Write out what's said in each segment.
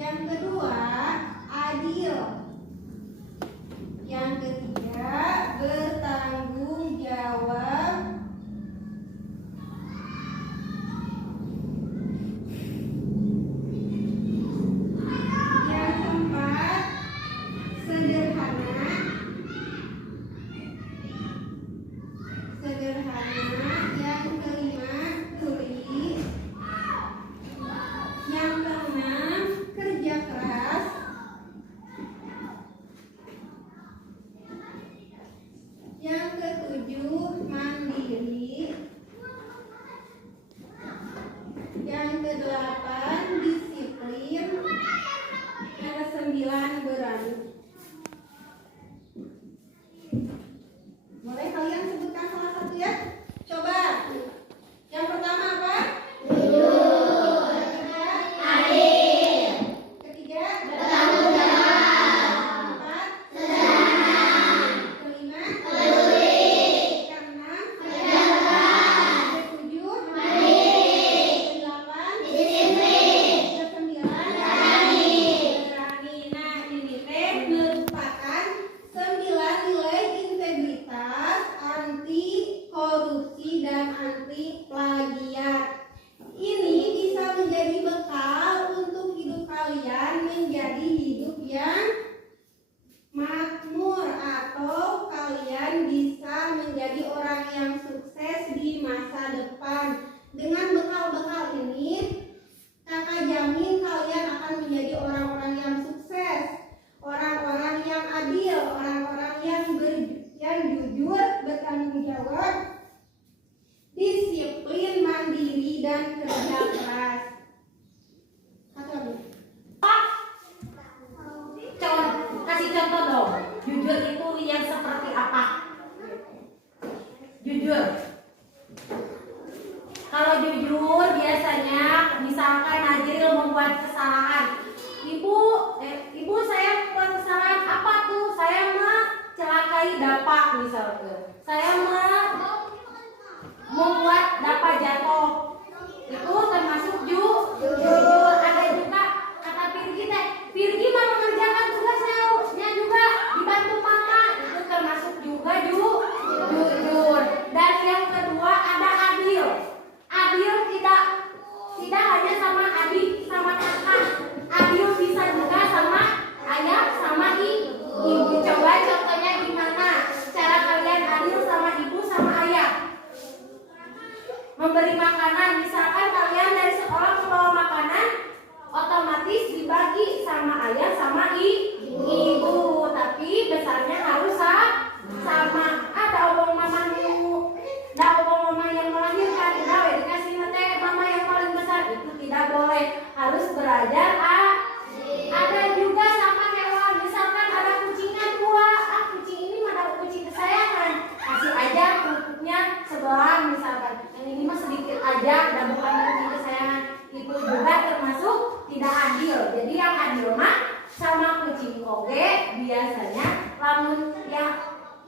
Yang kedua, adil. Yang ketiga, bertanggung jawab. Yang keempat, sederhana. Yang kelima, tuli. Yang keenam, kerja keras. Yang ketujuh, mandiri. Yang kedelapan, disiplin. Yang kesembilan, berani. Boleh kalian sebutkan salah satu ya? Coba. Yang pertama apa? Jujur. Yang kedua, adil. Ketiga, bertanggung jawab. Keempat, sederhana. Kelima, peduli. Keenam, kerja keras. Ketujuh, mandiri. Kedelapan, disiplin. Kesembilan, berani. Nah, ini teh merupakan 9 nilai integritas, anti korupsi dan anti plagiat. Ini bisa menjadi bekal untuk hidup kalian menjadi hidup yang makmur, atau kalian bisa menjadi orang yang sukses di masa depan. Dengan bekal-bekal ini, kakak jamin kalian akan menjadi orang-orang yang sukses, orang-orang yang adil, orang-orang yang jujur, bertanggung jawab, disiplin, mandiri, dan kerja keras. Kasih contoh dong. Jujur itu yang seperti apa? Jujur. Kalau jujur biasanya misalkan Najril membuat kesalahan. Ibu saya membuat kesalahan apa tuh? Saya mencelakai Dapa misalnya. Saya membuat Dapa jatuh. Itu termasuk jujur. Ada juga kata Pirgi mau mengerjakan tugasnya juga dibantu mama. Itu termasuk juga jujur. Dan yang kedua ada adil. Adil tidak hanya sama adik, sama kakak. Adil bisa juga sama ayah, sama ibu. Coba contohnya gimana cara kalian adil sama ibu, sama ayah? Memberi makanan, misalkan kalian dari sekolah membawa makanan, otomatis dibagi sama ayah sama ibu, tapi besarnya harus sama. Ada obong mama dulu, ada obong mama yang melahirkan, dikasih teh mama yang paling besar, itu tidak boleh, harus belajar. Ada juga sama hewan, misalkan ada kucingnya 2, kucing ini ada kucing kesayangan, kasih aja pupuknya sebelah misalkan, yang ini mah sedikit aja, dan bukan kucing kesayangan. Itu juga termasuk tidak adil. Jadi yang adil mah sama kucing oge biasanya, namun ya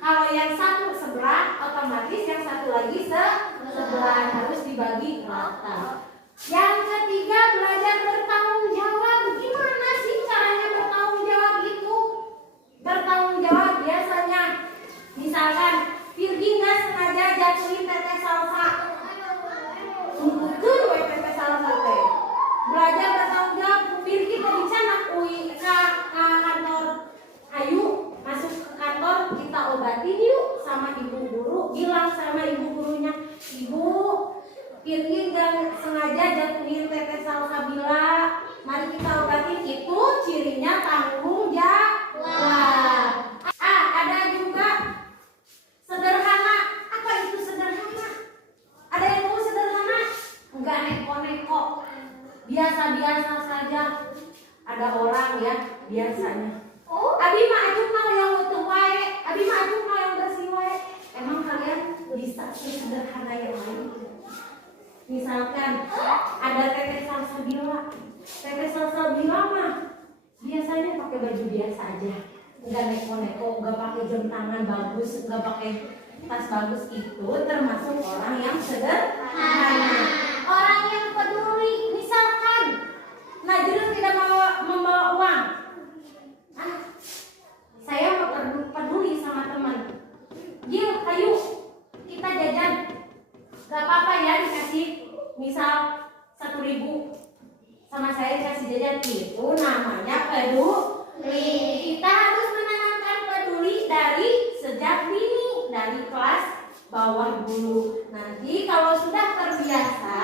kalau yang satu sebelah, otomatis yang satu lagi sebelah, harus dibagi rata. Yang ketiga, belajar bertanggung jawab. Gimana sih caranya bertanggung jawab itu? Bertanggung jawab biasanya, misalkan Pirgi nggak sengaja jatuhin teteh salsa, tunggukeun we teteh salsa teh. Belajar bertanggung jawab. Pirgi tadi canak ke kantor, ayo masuk ke kantor, kita obatin yuk sama ibu guru. Bilang sama ibu gurunya, ibu, Pirgi nggak sengaja jatuhin teteh Salsabila, mari kita obatin. Itu cirinya tanggung jawab. Ada juga sederhana. Apa itu sederhana? Ada yang mau sederhana? Enggak neko-neko, biasa-biasa saja. Ada orang ya biasanya, abi mah ajuk mah yang utuh wae, abi mah ajuk mah yang bersih wae. Emang kalian bisa sederhana yang lain? Misalkan ada teteh Salsabila. Teteh Salsabila mah biasanya pakai baju biasa aja, nggak neko-neko, nggak pakai jam tangan bagus, nggak pakai tas bagus. Itu termasuk orang yang sederhana, orang yang peduli. Misalkan Najrul tidak membawa uang. Saya mau peduli sama teman. Gil, ayo kita jajan. Gak apa-apa ya dikasih misal 1.000, sama saya dikasih jajan. Itu namanya peduli. Kita harus menanamkan peduli dari sejak dini, dari kelas bawah dulu. Nanti kalau sudah terbiasa,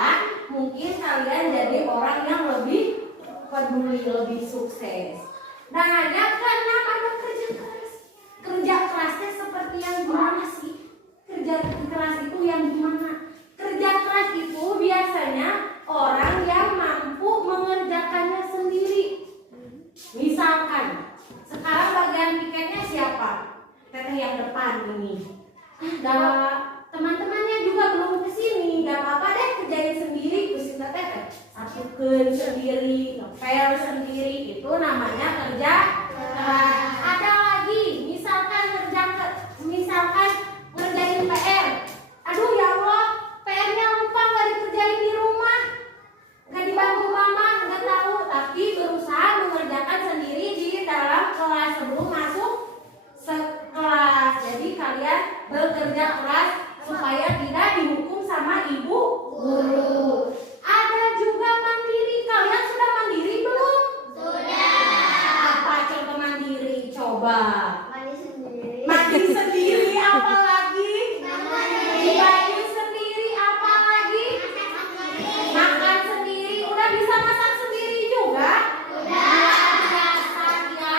mungkin kalian jadi orang yang lebih peduli, lebih sukses. Nah, hanya karena ada kerja keras. Kerja kerasnya seperti yang gimana sih? Kerja keras itu yang gimana? Kerja keras itu biasanya orang yang mampu mengerjakannya sendiri. Misalkan sekarang bagian piketnya siapa? Teteh yang depan ini. Teman-temannya juga belum kesini. Gak apa-apa deh, kerjain sendiri. Kusin teteh satukan sendiri, ngepel sendiri. Itu namanya kerja keras. Ada lagi, misalkan ngerjain PR. Aduh ya Allah, PR-nya lupa gak dikerjain di rumah, gak dibantu mama, gak tahu, tapi berusaha mengerjakan sendiri di dalam kelas sebelum masuk sekelas. Jadi kalian bekerja keras supaya tidak dihukum sama ibu guru. Ada juga mandiri. Kalian sudah mandiri belum? Sudah. Apa contoh mandiri? Coba. Mandi sendiri apa lagi? Baju sendiri apa lagi? Makan sendiri. Udah bisa masak sendiri juga? Udah. Biasa ya.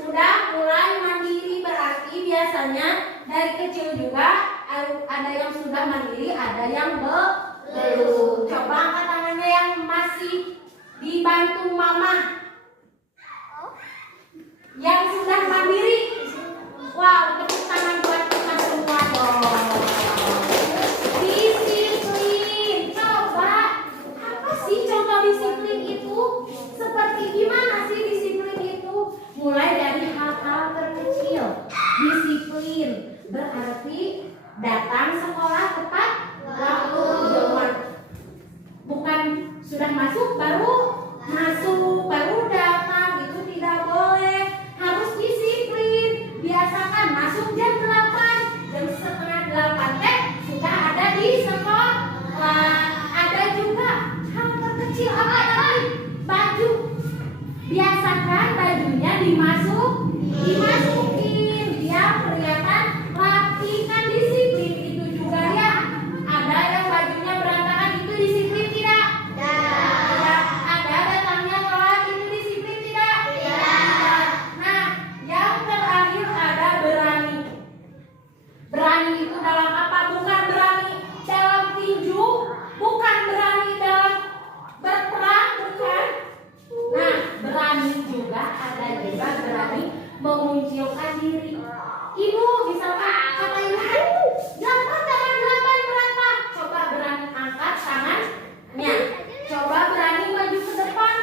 Udah mulai mandiri, berarti biasanya dari kecil juga ada yang sudah mandiri, ada yang belum. Coba angkat tangannya yang masih dibantu mama. Yang sudah mandiri. Wow, tepuk tangan buat kita semua dong. Disiplin. Coba, apa sih contoh disiplin itu? Seperti gimana sih disiplin itu? Mulai dari hal-hal terkecil. Disiplin berarti datang sekolah tepat waktu. Bukan sudah masuk baru datang, itu tidak boleh. Harus disiplin. Biasakan masuk jam 8, jam setengah 8 teh sudah ada di sekolah. Ada juga hal terkecil apa lagi? Baju. Biasakan bajunya dimasukin biar kelihatan rapi. Kan disiplin itu juga ya. Ada yang bajunya berantakan, itu disiplin tidak? Tidak. Ada datangnya telat, itu disiplin tidak? Tidak. Nah, yang terakhir ada berani. Berani itu dalam apa? Bukan berani dalam tinju, bukan berani dalam berperang, bukan. Nah, berani juga, ada juga berani memunculkan diri. Ibu, misalkan kata ibu, 8 tambah 8 berapa? Coba berani angkat tangannya. Coba berani maju ke depan.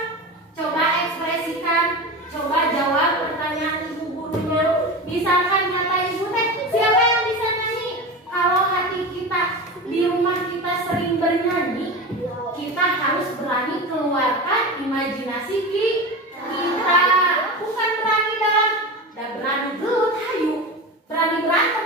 Coba ekspresikan. Coba jawab pertanyaan ibu gurunya. Misalkan kata ibu teh, siapa yang bisa nyanyi? Kalau hati kita di rumah kita sering bernyanyi, kita harus berani keluarkan imajinasi kita. Bukan berani dalam, dan berani gelut hayu, berani berantem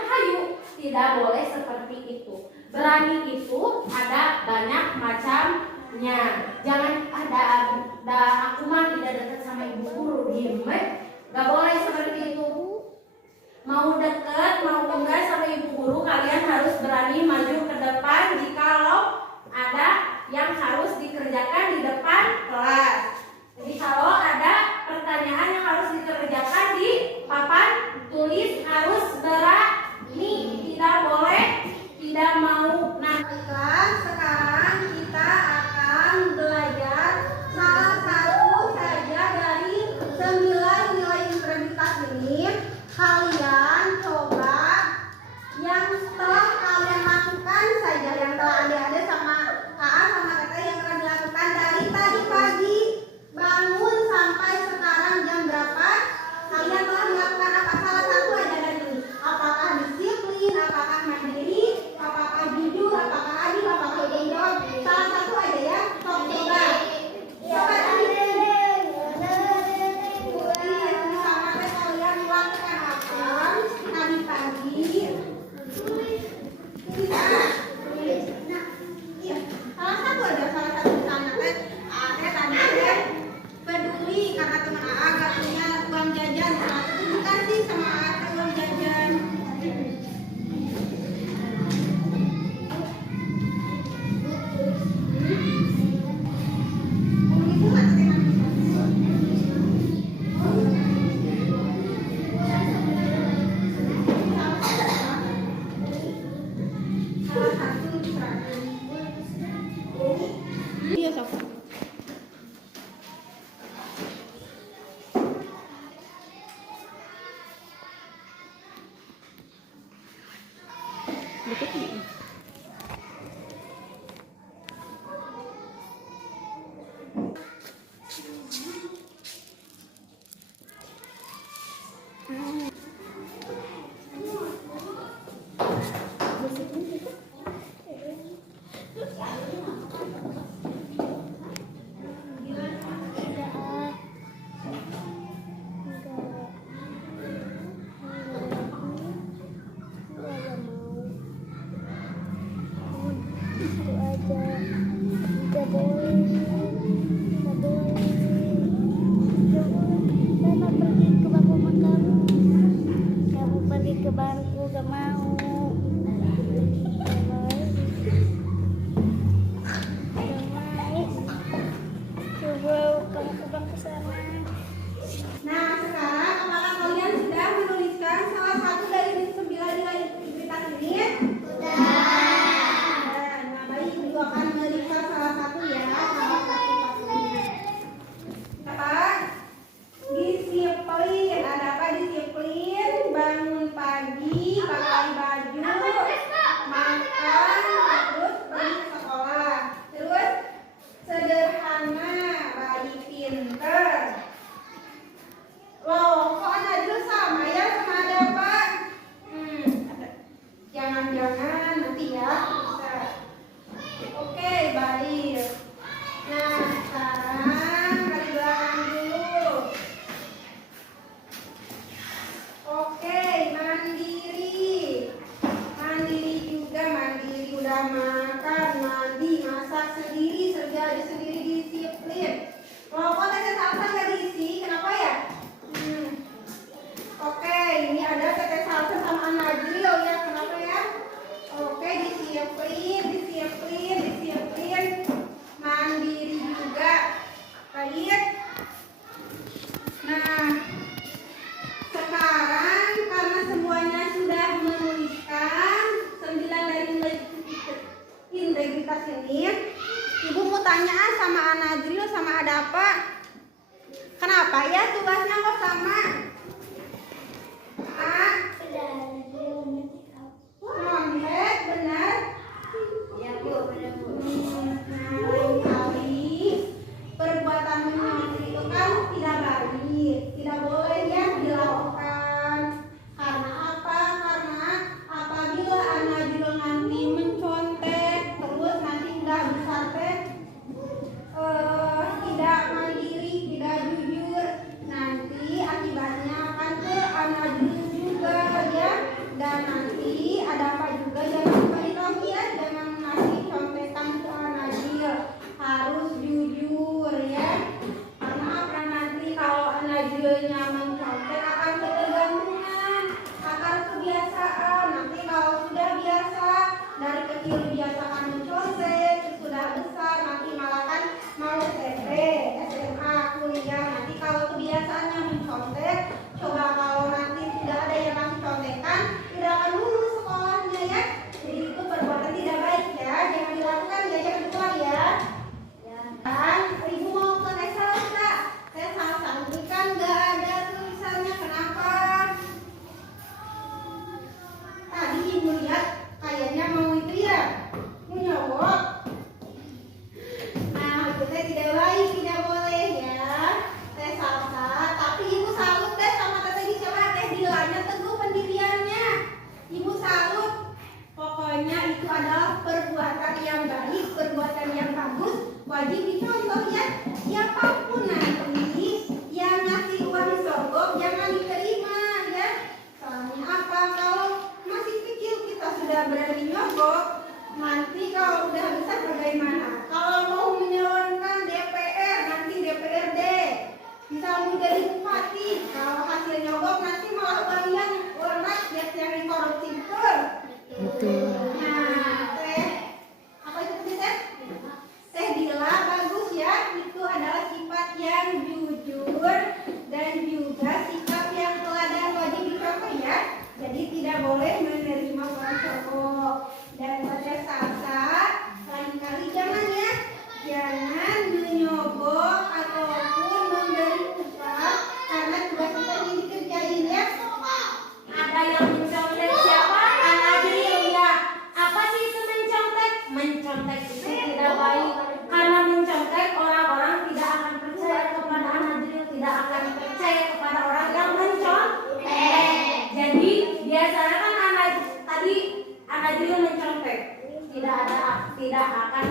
Ke bangku gak mau. Coba kamu ke bangku sana. Nah, sekarang apakah kalian sudah menuliskan salah satu dari 9 nilai integritas ini? Nah, baik, Ibu akan meriksa salah satu ya, salah satu satunya. Apa? Disiplin. Ada apa disiplin? Bangun pagi, pakai baju, makan, terus pergi ke sekolah. Terus sederhana, baik, pinter. Loh, kok anak dulu sama ya sama ada apa? Jangan-jangan nanti ya. Bisa. Oke, baik. Nah, sekarang dari belakang dulu. Oke, mandiri. Mandiri juga, mandiri udah makan, mandi, masak sendiri, kerja sendiri, disiplin. Loh, kok tete salsa nggak diisi? Kenapa ya? Oke, ini ada tete salsa sama Najril ya, kenapa ya? Oke, disiplin, disiplin, disiplin. Mandiri juga. Baik. Nah, sekarang karena semuanya sudah menuliskan 9 dari nilai integritas ini, Ibu mau tanya sama Najril sama ada apa? Kenapa ya tugasnya kok sama? Contek, benar? Ya Bu, benar Bu. Nah, lain kali perbuatan menyontek itu kan tidak baik, tidak boleh ya dilakukan. Karena apa? Karena apabila anak juga nanti mencontek, terus nanti udah besar teh tidak mandiri, tidak jujur, nanti akibatnya akan ke anak juga ya. Dan nanti ada apa juga jangan sekali lagi ya, jangan ngasih contekan ke anak dia, harus jujur ya. Karena apa, nanti kalau anak dia mencontek akan ketergantungan, akan kebiasaan. Nanti kalau sudah biasa dari kecil dibiasakan mencontek, sudah besar nanti malah kan mau SMP, SMA, kuliah. Nanti kalau kebiasaannya mencontek, coba kalau nanti tidak ada yang ngasih contekan, tidak akan lulus sekolahnya ya. Jadi itu perbuatan tidak baik ya, jangan dilakukan ya, jangan diulang ya. Dan Ibu mau ke tes salsa. Tes salsa ini kan nggak ada tulisannya, kenapa? Tadi Ibu lihat kayaknya mau itu ya, mau nyogok. Nah, itu teh tidak baik, tidak boleh ya. Tes salsa, tapi Ibu salut deh sama Teh siapa, Teh Dilanya teguh pendiriannya. Ibu salut. Pokoknya itu adalah perbuatan yang baik, perbuatan yang bagus, wajib dicontoh ya. Siapapun nanti yang ngasih uang disogok jangan diterima ya. Soalnya apa, kalau masih kecil kita sudah berani nyogok, nanti kalau udah besar bagaimana? Kalau mau menyalonkan DPR, nanti DPRD, bisa menjadi bupati, kalau hasil nyogok nanti malah kalian orang rakyat yang dikorupsi. Betul. Nah, Teh, apa itu Teh? Teh Dila bagus ya, itu adalah sifat yang jujur dan juga sikap yang teladan, wajib dicontoh ya. Jadi tidak boleh menerima uang sogok. Dan pada salsa lain kali jangan ya, jangan menyogok ataupun memberi upah karena tugas kita ini dikerjain ya. Ada yang mencontek siapa? Najril ya. kepada orang yang mencontek. Jadi biasanya kan anak tadi anak juga mencontek, tidak akan